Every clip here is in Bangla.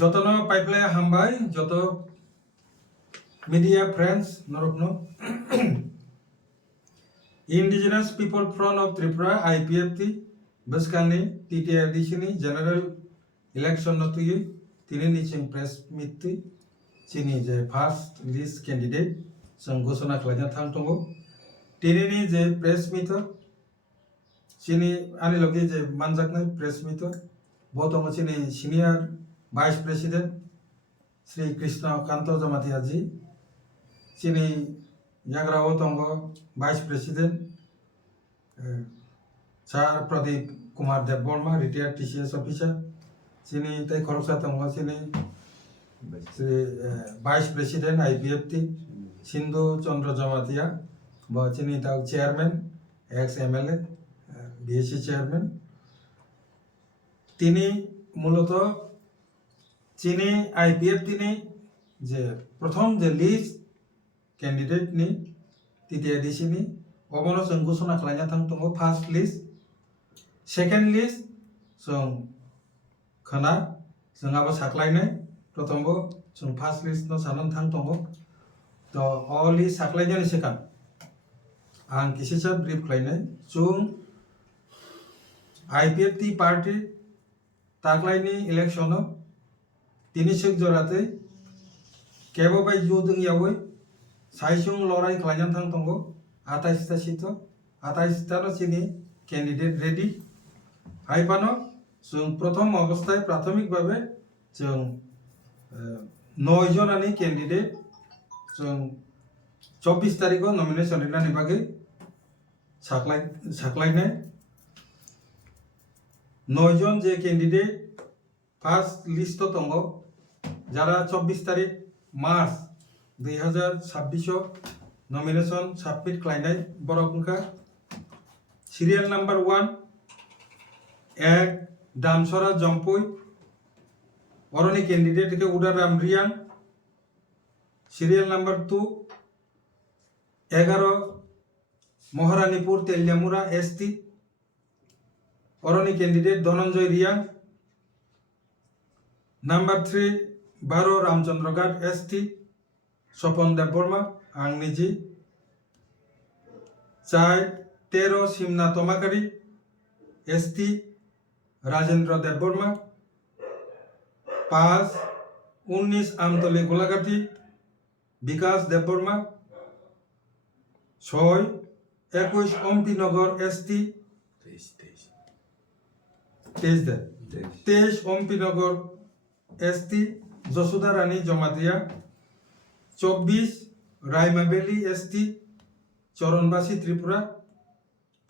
যতনো পাইপ্লাই হামবাই যত media friends norokno Indigenous People Front of Tripura IPFT Baskani TTR Dishini General Election Notuyi Tini Niching Press Meet Chini je first list candidate Sang Gosona Klajan Thangtongo Tini ni je press meet Chini Ani Logi je Manjakna press meet Botongo Chini Senior Vice President Sri Krishna Kanto Jamatiaji Chini Yagrao Tongo Vice President Char Pradeep Kumar Deborma retired TCS officer Chini Te Koroksa Tongo Chini Vice President IPFT Sindhu Chandra Jamatia Chini Tau Chairman ex MLA BSC Chairman Tini Muloto Chini IPFT ni je prothom je list candidate ni titiya disini obono जों घोषणा खालामना थांtongo first list second list जों khana जों abo saklainai prothombo जों first list no sanan थांtongo to all list saklainani second ang kisisa brief khlainai जों IPFT party taklaini election no tini sek jorate kebo bai jodung yawe saisung lorai khlajan thang tongo 28 ta sito 28 ta no chini candidate ready haipano जों प्रथम अवस्थाय प्राथमिक भावे जों 9 जनani candidate जों 24 तारिखो नमिनेशन रिनानि बागै साख्लायनाय 9 जन जे candidate first list tongo jara 24 तारिख मार्च 2026 nomination submit khlainai boroknka serial number 1 ek Damsora Jompoi oroni candidate ke Udaram Riang serial number 2 11 Moharanipur Teljamura ST oroni candidate Dhananjay Riang number 3 Baro Ramchandraghat ST Sopon Deborma Angniji 13 Simna Tomakari ST Rajendra Deborma 5 19 Amtole Golagati Vikas Deborma 6 21 Ompi Nagar ST 23 Ompi Nagar ST Josuda Rani Jomatia 24 Raimabeli ST Choronbasi Tripura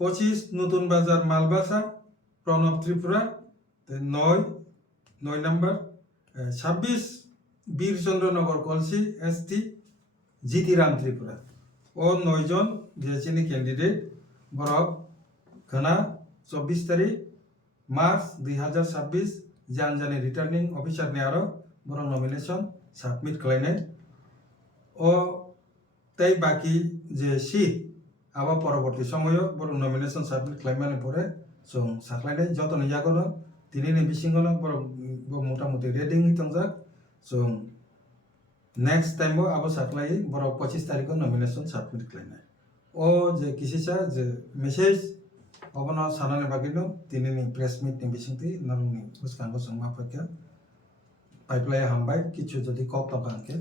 25 Nutun Bazar Malbasa Pranab Tripura 9 number 26 Bir Chandra Nagar Kolsi ST GT Ram Tripura o 9 জন যে চিনি ক্যান্ডিডেট বরক খানা 24 তারিখ মার্চ 2026 জানজানি রিটার্নিং অফিসার নে আরো বরং নমিনেশন সাবমিট খালাইনাই ও তাই বাকি যে সিট আবার পরবর্তী সময় বরং নমিনেশন সাবমিট খালাইমানি পরে जों साख्लायनाय जतन यागोनो तिनि बिसिंगोनो बरं मोटामुटी रेडिं हितंजाक जों नेक्स्ट टाइम आबो साख्लाय बरं 25 तारिखो नमिनेशन साबमिट खालायनाय ओ जे किसिसा जे मेसेज अबनो सानाने बागिनो तिनि प्रेस मीट नि बिसिंति नारुंनि बुसकांगो जों माफाके पाइपलाय हामबाय किछु जदि कक तकांके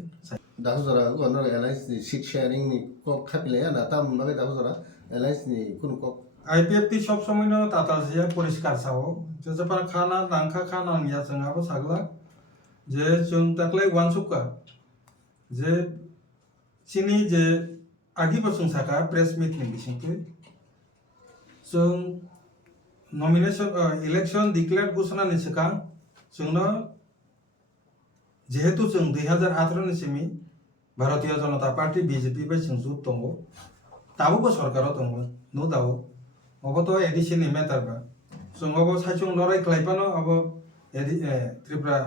दाखो जरा गनर एलायन्स नि सीट शेयरिंग नि कक खापिलाया ना ताम माबे दाखो जरा एलायन्स नि कुनु कक IPFT सब समय नो ताताजिया परिष्कार सावो जेजोपा खाना दांखा खाना निया जोंहाबो सागला जे जों ताकलाय वानसुका जे चिनी जे आगि बसुं साका प्रेस मीट नि बिसिंति जों नमिनेशन इलेक्शन डिक्लेयर घोषणा नि सिगां जोंनो जेहेतु जों 2018 नि सिमि Bharatiya Janata party BJP bye जों जुत दंगो ताबो सरकाराव दंगो नो दाउ अबतो एडिशन मेटार बा जों अब साइचुं लराय खालायबानो अब त्रिपुरा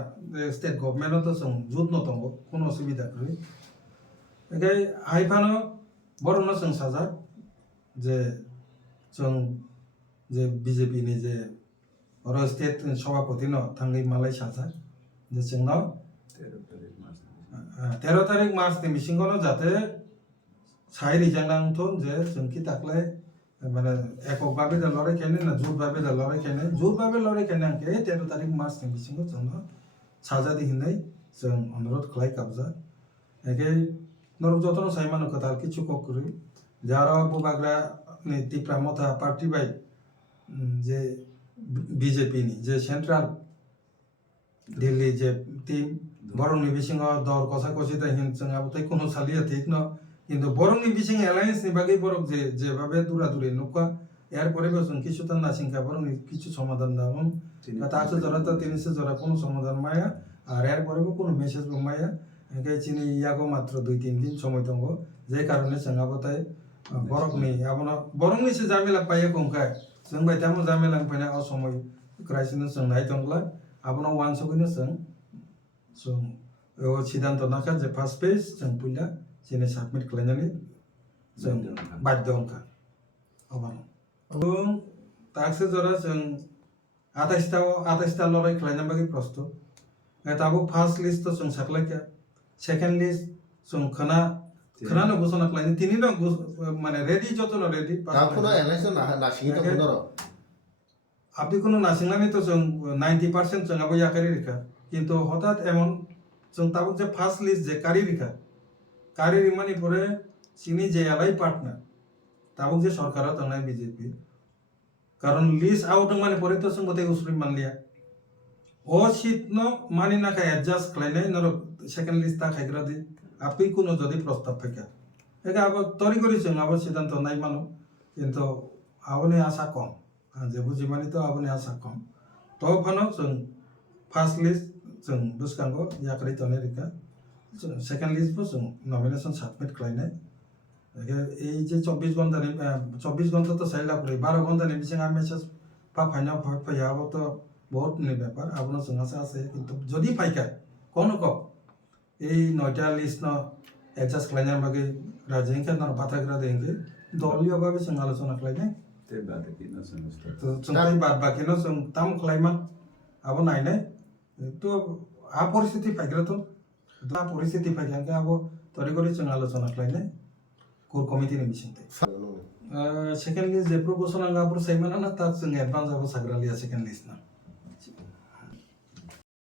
स्टेट गभर्नमेंट तो जों जुत न दंगो कोनो असुबिदा गै एगाय हाइफानो बरनो जों साजा जे जों जे बीजेपी नि जे स्टेट सभापति न थांगै मालाय साजा যে जोंनाव 13 तारिख मार्चनि मिसिंखौनो जाहाथे साइ रिजांनांथों जे जोंखि दाख्लै माने एककभाबे दा लड़ाई खेने ना जुटभाबे दा लड़ाई खेने आंखे 13 तारिख मार्चनि मिसिंखौ जोंनो साजादी हिनै जों अनुरोध खालाय काबजा एके नरक जतन साइमानो कताल किछु ककरी जारा बुबाग्रा नि तिप्रा मथा पार्टी बाय जे बीजेपी नि जे सेंट्रल दिल्ली जे टीम बरंनि बिसिङाव दर कसा कसिदा हिन जों आबोथाय कोनो सालिया ठीक न কিন্তু বরংনি বিसिङ एलायन्स नि बागै बरक जे जेভাবে দূরাদূরি নুকা এর পরে বসুন কিছু তো না সিংকা বরংনি কিছু সমাধান দাও তাতে জরা তো তিনশো জরা কোনো সমাধান মায়া আর এর পরে কোনো মেসেজ মায়া একে চিনি ইয়াগো মাত্র 2-3 দিন সময় দङ যে কারণে जों आबोथाय बरकनि आबोना बरंनि से जामेला पाया कंकाय जों बायतामो जामेला फायना असमय क्राइसिस जों नाय दंब्ला आबोना वान सगैनो जों सिद्धांत नाका जे फार्स्ट पेज जों पुला जेने साबमिट खालामनानै जों बाध्य अंका अबानो जों ताक्से जरा जों 28 टा लड़ाई खालामनाय बागै प्रस्তুत एताबो फार्स्ट लिस्ट तो जों साखलायका सेकेंड लिस्ट जों खोनानो घोषणा खालामनाय तिनि दं माने रेडी जतन रेडी दा कोनो एलायन्स ना सिङिथ' खनर আপনি কোনো নাসিংনানি তো जों 90% जों आबो याकारि रेखा কিন্তু হঠাৎ এমন जों তাবো যে ফার্স্ট লিস্ট যে কারি রেখা কারি রিমানি পরে সিনি যে এলাই পার্টনার তাবো যে সরকারও তাংনাই বিজেপি কারণ লিস্ট আউট মানে পরে তো जों গতে উসরি মানলিয়া ও সিট ন মানি না কা অ্যাডজাস্ট খালাইনাই নর সেকেন্ড লিস্ট তা খাইগ্রা দি আপনি কোনো যদি প্রস্তাব ফাইকা একা আবার তরি করি जों আবার সিদ্ধান্ত নাই মানো কিন্তু আবনে আশা কম যে বুঝি মানি তো আবনে आशा कम तो फानो जों फार्स्ट लिस्ट जों बुसकांगो याकरि तने रिका सेकेंड लिस्ट बो जों नमिनेशन सबमिट खालायनाय এই যে 24 ঘন্টা তো সাইলা করে 12 ঘন্টা নি বিসিং आ मेसेज फाइना फायाबो तो बहुत नि ব্যাপার आपनो जों आशा আছে কিন্তু যদি ফাইকা কোন ক এই 9টা লিস্ট ন एडजस्ट खालायनाय बागै राजेंखा न बाथाग्रा देंगे दलीय भाबे जों आलोचना खालायनाय ते बात की ना समझता तो जों बात बाकिनो जों ताम खालायमान आबो नायनाय तो आ परिस्थिति फाइग्रा तो दा परिस्थिति फाइग्रा आबो तरि करि जों आलोचना खालायनाय कोर कमिटि नि बिसिंते सेकेंड लिस्ट जे प्रपोजल आंगा साइमाना ना ता जों एडभान्स आबो साग्रालिया सेकेंड लिस्ट ना